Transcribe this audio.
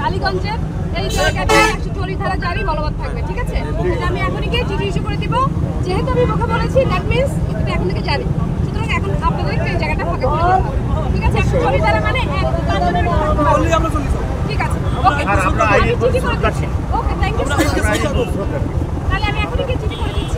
কালীগঞ্জে এই জায়গাটা 140 ধারা জারি বলবৎ থাকবে, ঠিক আছে? এটা আমি এখনই গিয়ে চিঠি ইস্যু করে দিব। যেহেতু আমি মুখে বলেছি, দ্যাট মিন্স এটা এখন থেকে জারি। সুতরাং এখন আপনাদের এই জায়গাটা ফাঁকা করে দিতে হবে, ঠিক আছে? 140 ধারা মানে ঠিক আছে, ওকে, আমি চিঠি করে দিচ্ছি। ওকে, থ্যাংক ইউ সো মাচ। তাহলে আমি এখনই গিয়ে চিঠি করে দিচ্ছি।